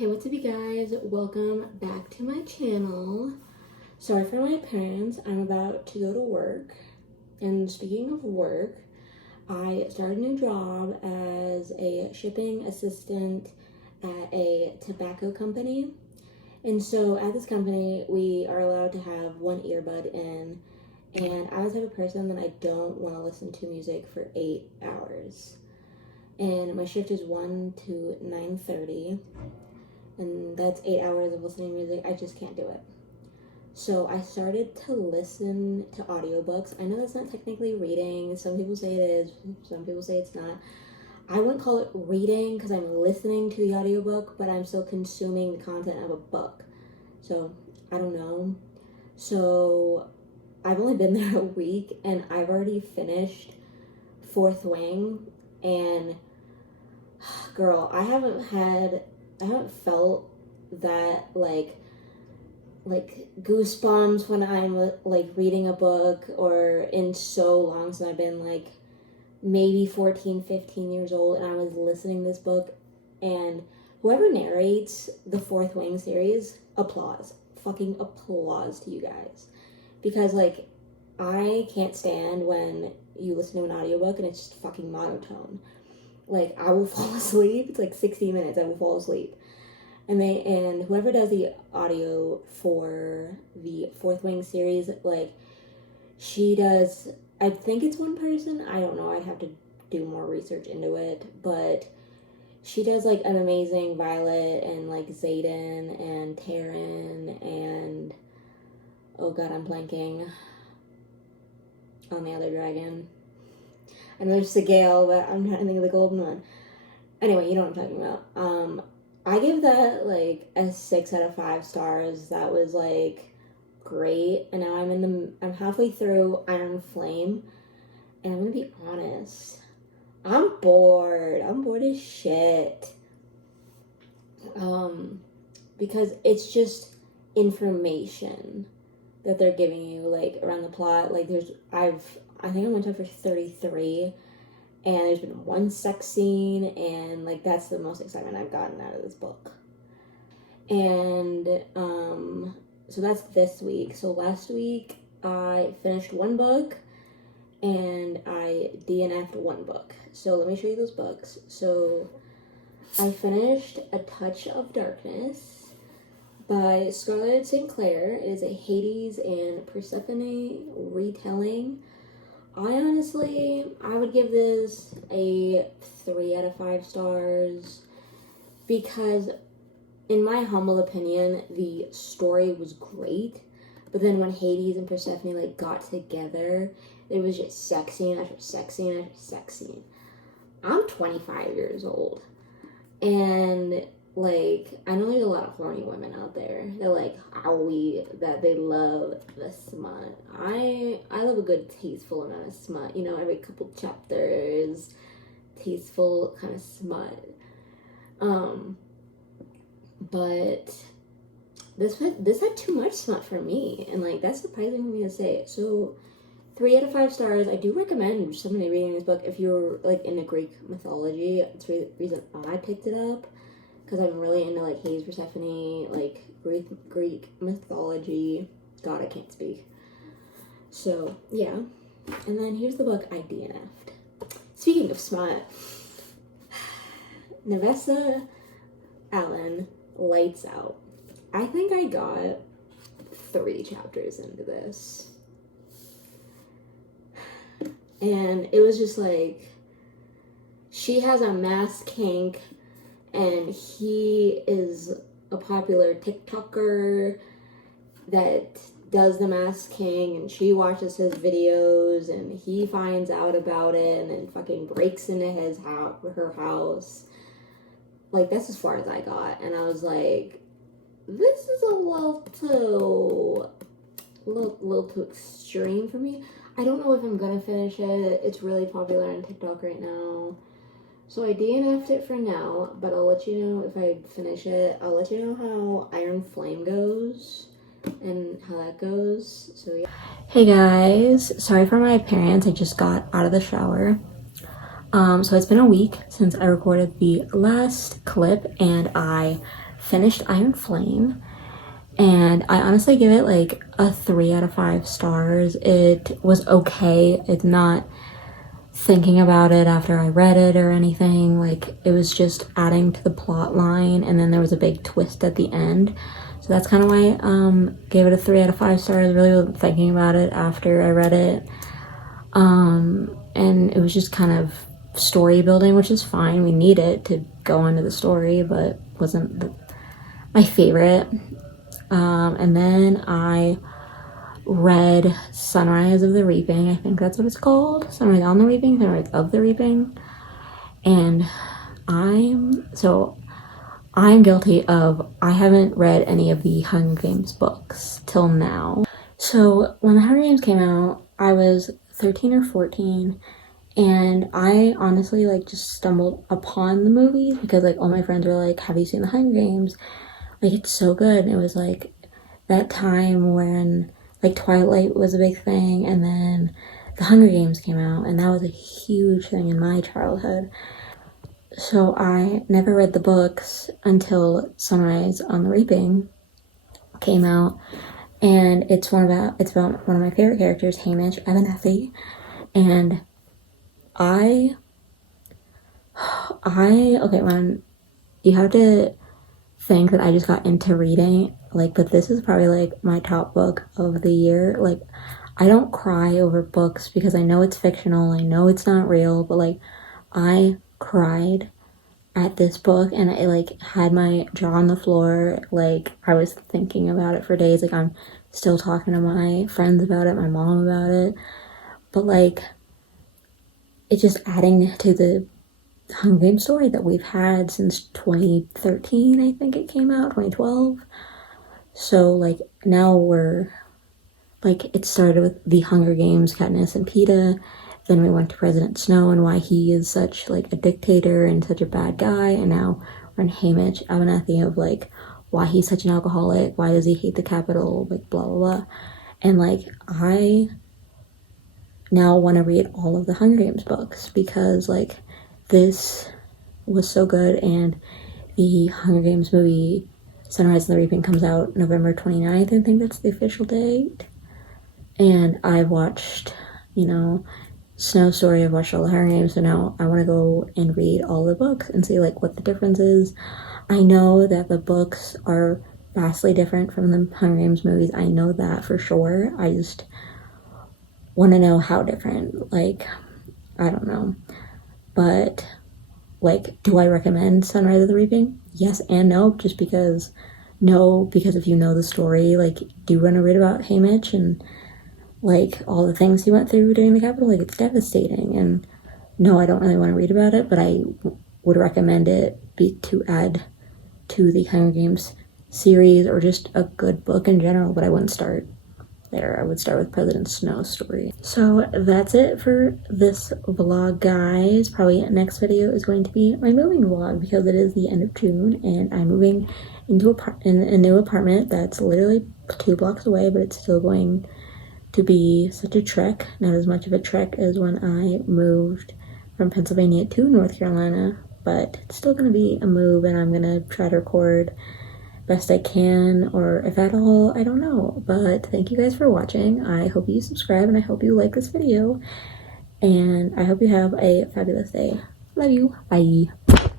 Hey, what's up you guys? Welcome back to my channel. Sorry for my appearance. I'm about to go to work. And speaking of work, I started a new job as a shipping assistant at a tobacco company. And so at this company, we are allowed to have one earbud in. And I was the type of person that I don't want to listen to music for 8 hours. And my shift is 1 to 9:30. And that's 8 hours of listening to music. I just can't do it. So I started to listen to audiobooks. I know that's not technically reading. Some people say it is. Some people say it's not. I wouldn't call it reading because I'm listening to the audiobook, but I'm still consuming the content of a book. So I don't know. So I've only been there a week and I've already finished Fourth Wing. And girl, I haven't felt that like goosebumps when I'm like reading a book or in so long since I've been like maybe 14, 15 years old and I was listening to this book. And whoever narrates the Fourth Wing series, fucking applause to you guys, because like I can't stand when you listen to an audiobook and it's just fucking monotone. Like, I will fall asleep. It's like 60 minutes. I will fall asleep. And whoever does the audio for the Fourth Wing series, like, she does, I think it's one person. I don't know. I'd have to do more research into it. But she does, like, an amazing Violet and, like, Xaden and Taryn and, oh god, I'm blanking on the other dragon. I know there's Sigale, but I'm trying to think of the golden one. Anyway, you know what I'm talking about. I give that like a 6 out of 5 stars. That was like great. And now I'm halfway through Iron Flame, and I'm gonna be honest, I'm bored. I'm bored as shit. Because it's just information that they're giving you like around the plot. Like I think I'm on chapter 33, and there's been one sex scene, and, like, that's the most excitement I've gotten out of this book. And, so that's this week. So last week, I finished one book, and I DNF'd one book. So let me show you those books. So I finished A Touch of Darkness by Scarlett St. Clair. It is a Hades and Persephone retelling. I would give this a 3 out of 5 stars because, in my humble opinion, the story was great. But then when Hades and Persephone like got together, it was just sex scene after sex scene after sex scene. I'm 25 years old, and like I know there's a lot of horny women out there that they love the smut. I love a good tasteful amount of smut, you know, every couple chapters, tasteful kind of smut. But this had too much smut for me, and like that's surprising for me to say. So 3 out of 5 stars. I do recommend somebody reading this book if you're like into Greek mythology. It's the reason I picked it up, because I'm really into like Hades, Persephone, like Greek mythology. God, I can't speak. So yeah, and then here's the book I DNF'd. Speaking of smut, Nevessa Allen, Lights Out. I think I got 3 chapters into this, and it was just like, she has a mass kink, and he is a popular TikToker that does the Masked King, and she watches his videos, and he finds out about it, and then fucking breaks into her house. Like, that's as far as I got, and I was like, this is a little too extreme for me. I don't know if I'm gonna finish it. It's really popular on TikTok right now. So I DNF'd it for now, but I'll let you know if I finish it. I'll let you know how Iron Flame goes and how that goes. So yeah. Hey guys, sorry for my appearance. I just got out of the shower. So it's been a week since I recorded the last clip, and I finished Iron Flame, and I honestly give it like a 3 out of 5 stars. It was okay. It's not thinking about it after I read it or anything. Like, it was just adding to the plot line, and then there was a big twist at the end. So that's kind of why I gave it a 3 out of 5 stars. Really wasn't thinking about it after I read it. And it was just kind of story building, which is fine. We need it to go into the story, but wasn't my favorite. And then I read Sunrise of the Reaping. I think that's what it's called. Sunrise on the Reaping, Sunrise of the Reaping. And I'm guilty of, I haven't read any of the Hunger Games books till now. So when the Hunger Games came out, I was 13 or 14, and I honestly like just stumbled upon the movies because like all my friends were like, have you seen the Hunger Games? Like, it's so good. And it was like that time when like Twilight was a big thing, and then the Hunger Games came out, and that was a huge thing in my childhood. So I never read the books until Sunrise on the Reaping came out, and it's about one of my favorite characters, Hamish Abernathy, and when you have to think that I just got into reading, like, but this is probably like my top book of the year. Like, I don't cry over books because I know it's fictional, I know it's not real, but like I cried at this book, and I like had my jaw on the floor. Like, I was thinking about it for days. Like, I'm still talking to my friends about it, my mom about it, but like it's just adding to the Hunger Games story that we've had since 2013. I think it came out 2012. So like now we're like, it started with the Hunger Games, Katniss and Peeta, then we went to President Snow and why he is such like a dictator and such a bad guy, and now we're in Hamish Abernathy of like why he's such an alcoholic, why does he hate the Capitol, like blah blah blah. And like I now want to read all of the Hunger Games books because like this was so good. And the Hunger Games movie Sunrise and the Reaping comes out November 29th. I think that's the official date. And I watched, Snow Story. I've watched all the Hunger Games, so now I want to go and read all the books and see like what the difference is. I know that the books are vastly different from the Hunger Games movies. I know that for sure. I just want to know how different. Like, I don't know. But like, do I recommend Sunrise of the Reaping? Yes and no, just because if you know the story, like, do you want to read about Hamish and like all the things he went through during the Capitol? Like, it's devastating. And no, I don't really want to read about it, but I would recommend it to add to the Hunger Games series, or just a good book in general. But I wouldn't start there. I would start with President Snow's story. So that's it for this vlog, guys. Probably next video is going to be my moving vlog because it is the end of June and I'm moving into a new apartment that's literally 2 blocks away, but it's still going to be such a trek. Not as much of a trek as when I moved from Pennsylvania to North Carolina, but it's still going to be a move, and I'm going to try to record best I can, or if at all, I don't know. But thank you guys for watching. I hope you subscribe, and I hope you like this video, and I hope you have a fabulous day. Love you. Bye.